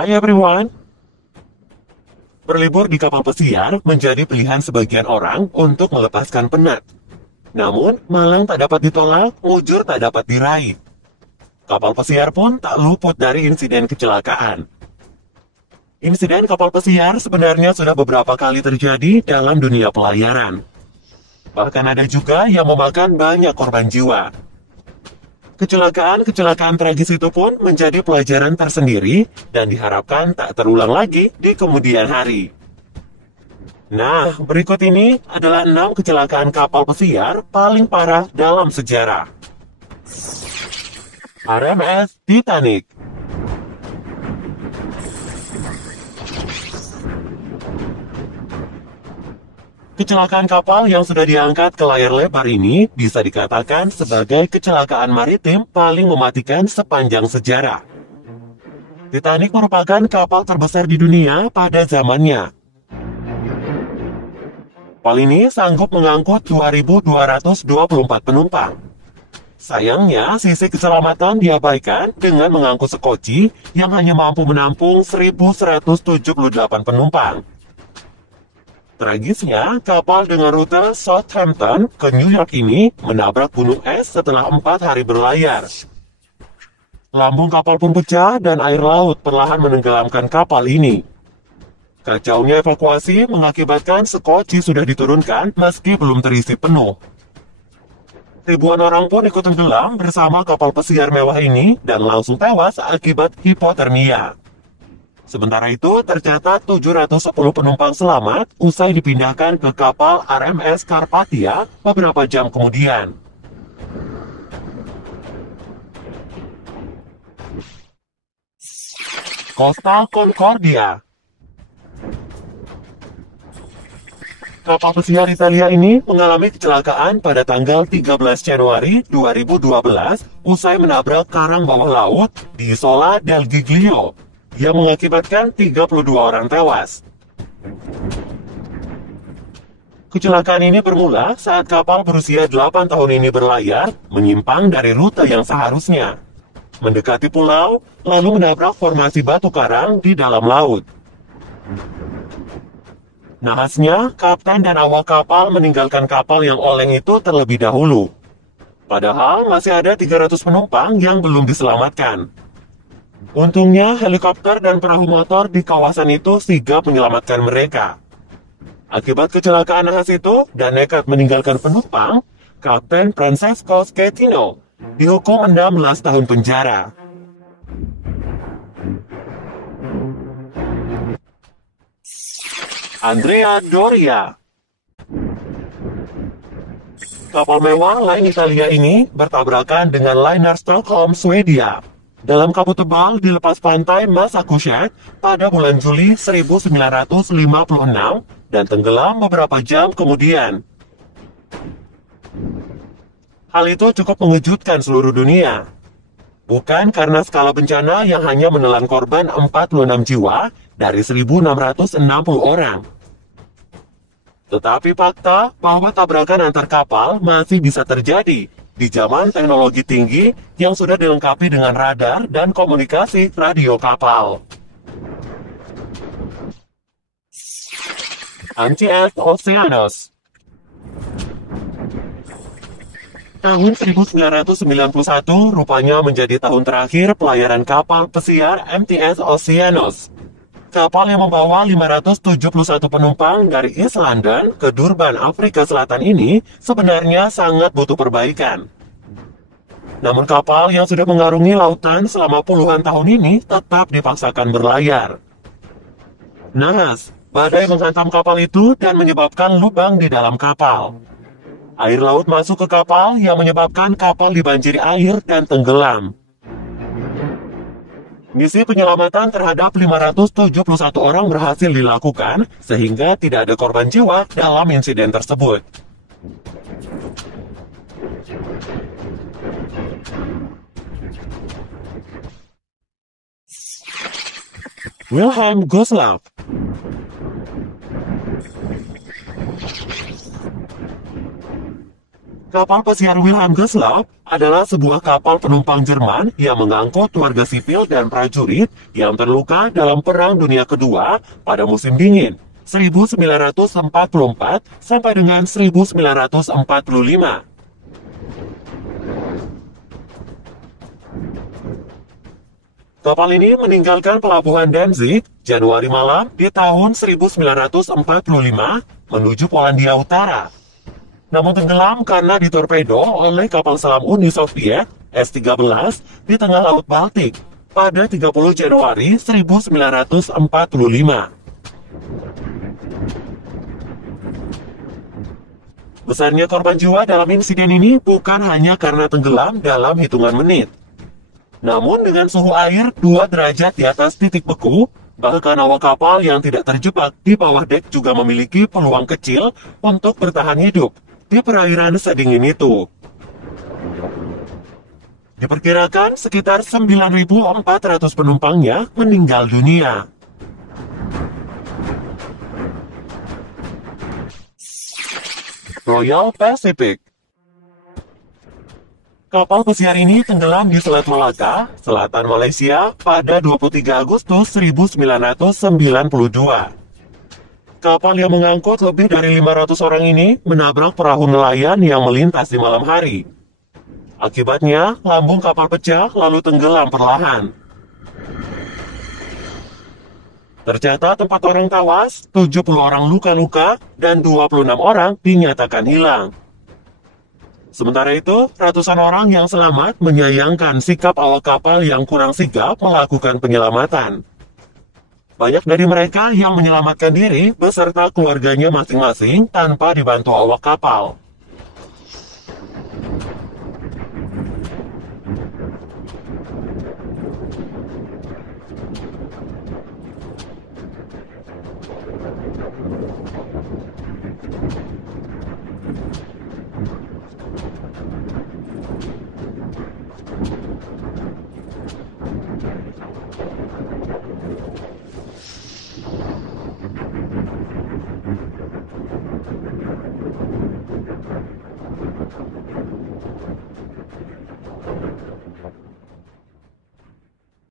Hai everyone, berlibur di kapal pesiar menjadi pilihan sebagian orang untuk melepaskan penat. Namun, malang tak dapat ditolak, mujur tak dapat diraih. Kapal pesiar pun tak luput dari insiden kecelakaan. Insiden kapal pesiar sebenarnya sudah beberapa kali terjadi dalam dunia pelayaran. Bahkan ada juga yang memakan banyak korban jiwa. Kecelakaan-kecelakaan tragis itu pun menjadi pelajaran tersendiri dan diharapkan tak terulang lagi di kemudian hari. Nah, berikut ini adalah 6 kecelakaan kapal pesiar paling parah dalam sejarah. RMS Titanic. Kecelakaan kapal yang sudah diangkat ke layar lebar ini bisa dikatakan sebagai kecelakaan maritim paling mematikan sepanjang sejarah. Titanic merupakan kapal terbesar di dunia pada zamannya. Kapal ini sanggup mengangkut 2.224 penumpang. Sayangnya, sisi keselamatan diabaikan dengan mengangkut sekoci yang hanya mampu menampung 1.178 penumpang. Tragisnya, kapal dengan rute Southampton ke New York ini menabrak gunung es setelah 4 hari berlayar. Lambung kapal pun pecah dan air laut perlahan menenggelamkan kapal ini. Kacaunya evakuasi mengakibatkan sekoci sudah diturunkan meski belum terisi penuh. Ribuan orang pun ikut tenggelam bersama kapal pesiar mewah ini dan langsung tewas akibat hipotermia. Sementara itu, tercatat 710 penumpang selamat usai dipindahkan ke kapal RMS Carpathia beberapa jam kemudian. Costa Concordia. Kapal pesiar Italia ini mengalami kecelakaan pada tanggal 13 Januari 2012 usai menabrak karang bawah laut di Isola del Giglio yang mengakibatkan 32 orang tewas. Kecelakaan ini bermula saat kapal berusia 8 tahun ini berlayar menyimpang dari rute yang seharusnya, mendekati pulau, lalu menabrak formasi batu karang di dalam laut. Nahasnya, kapten dan awak kapal meninggalkan kapal yang oleng itu terlebih dahulu. Padahal masih ada 300 penumpang yang belum diselamatkan. Untungnya, helikopter dan perahu motor di kawasan itu sigap menyelamatkan mereka. Akibat kecelakaan nahas itu dan nekat meninggalkan penumpang, Kapten Francesco Schettino dihukum 16 tahun penjara. Andrea Doria. Kapal mewah lain Italia ini bertabrakan dengan liner Stockholm, Swedia dalam kabut tebal di lepas pantai Massachusetts pada bulan Juli 1956 dan tenggelam beberapa jam kemudian. Hal itu cukup mengejutkan seluruh dunia. Bukan karena skala bencana yang hanya menelan korban 46 jiwa dari 1.660 orang. Tetapi fakta bahwa tabrakan antar kapal masih bisa terjadi di zaman teknologi tinggi yang sudah dilengkapi dengan radar dan komunikasi radio kapal. MTS Oceanos. Tahun 1991 rupanya menjadi tahun terakhir pelayaran kapal pesiar MTS Oceanos. Kapal yang membawa 571 penumpang dari East London ke Durban, Afrika Selatan ini sebenarnya sangat butuh perbaikan. Namun kapal yang sudah mengarungi lautan selama puluhan tahun ini tetap dipaksakan berlayar. Naas, badai menghantam kapal itu dan menyebabkan lubang di dalam kapal. Air laut masuk ke kapal yang menyebabkan kapal dibanjiri air dan tenggelam. Misi penyelamatan terhadap 571 orang berhasil dilakukan sehingga tidak ada korban jiwa dalam insiden tersebut. Wilhelm Gustloff. Kapal pesiar Wilhelm Gustloff adalah sebuah kapal penumpang Jerman yang mengangkut warga sipil dan prajurit yang terluka dalam Perang Dunia Kedua pada musim dingin 1944 sampai dengan 1945. Kapal ini meninggalkan pelabuhan Danzig Januari malam di tahun 1945 menuju Polandia Utara. Namun tenggelam karena ditorpedo oleh kapal selam Uni Soviet S-13 di tengah Laut Baltik pada 30 Januari 1945. Besarnya korban jiwa dalam insiden ini bukan hanya karena tenggelam dalam hitungan menit. Namun dengan suhu air 2 derajat di atas titik beku, bahkan awak kapal yang tidak terjebak di bawah dek juga memiliki peluang kecil untuk bertahan hidup di perairan sedingin itu. Diperkirakan sekitar 9.400 penumpangnya meninggal dunia. Royal Pacific. Kapal pesiar ini tenggelam di Selat Malaka, selatan Malaysia pada 23 Agustus 1992. Kapal yang mengangkut lebih dari 500 orang ini menabrak perahu nelayan yang melintas di malam hari. Akibatnya, lambung kapal pecah lalu tenggelam perlahan. Tercatat 4 orang tewas, 70 orang luka-luka, dan 26 orang dinyatakan hilang. Sementara itu, ratusan orang yang selamat menyayangkan sikap awak kapal yang kurang sigap melakukan penyelamatan. Banyak dari mereka yang menyelamatkan diri beserta keluarganya masing-masing tanpa dibantu awak kapal.